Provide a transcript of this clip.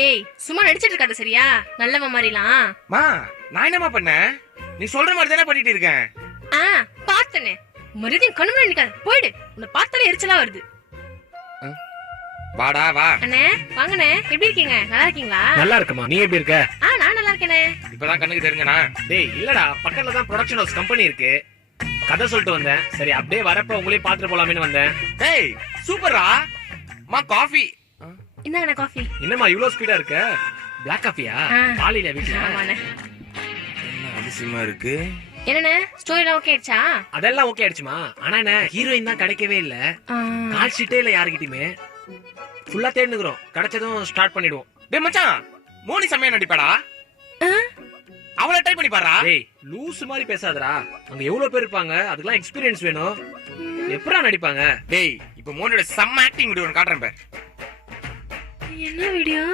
ஏய் சும்மா நடிச்சிட்டு இருக்காத சரியா? நல்லவ மாதிரிலாம். மா நான் என்னமா பண்ணேன்? நீ சொல்ற மாதிரி தானே பண்ணிட்டு இருக்கேன். பார்த்தனே மறுபடியும் கண்ணுல நிக்காத, போயிடு. உன்னை பார்த்தாலே எரிச்சலா வருது. வாடா வா. அண்ணே வாங்கண்ணே, எப்படி இருக்கீங்க? நல்லா இருக்கீங்களா? நல்லா இருக்குமா, நீ எப்படி இருக்க? நான் நல்லா இருக்கேனே. இப்பதான் கண்ணுக்கு தெரிஞ்சனா? டேய் இல்லடா, பக்கத்துல தான் ப்ரொடக்ஷன் ஹவுஸ் கம்பெனி இருக்கு, கதை சொல்லிட்டு வந்தேன். சரி அப்படியே வரப்ப உங்களையும் பாத்துட்டு போலாமேன்னு வந்தேன். டேய் சூப்பர்ரா. மா காஃபி. இந்தாண்ணே காஃபி. என்னம்மா இவ்வளவு ஸ்பீடா இருக்க? பிளாக் காஃபியா? காலையில வீட்டுல? ஆமாண்ணே. என்ன அதிசயமா இருக்கு. என்னண்ணே ஸ்டோரிலாம் ஓகே ஆயிடுச்சா? அதெல்லாம் ஓகே ஆயிடுச்சுமா. ஆனா என்ன ஹீரோயின் தான் கிடைக்கவே இல்ல. கால் ஷீட்டே இல்ல யாருக்கிட்டயுமே. ஃபுல்லா தேடினுக்குறோம், கிடைச்சதும் ஸ்டார்ட் பண்ணிடுவோம். டேய் மச்சான், மோனி செமையா நடிப்பாடா. அவளை ட்ரை பண்ணி பாறா. டேய் லூஸ் மாதிரி பேசாதடா, அங்க எவ்வளவு பேர் இருப்பாங்க, அதுக்கெல்லாம் எக்ஸ்பீரியன்ஸ் வேணும். எப்பறா நடிப்பாங்க? டேய் இப்போ மோனியோட செம்ம ஆக்டிங் வீடியோ காட்டுறேன் பாரு. என்ன வீடியோ?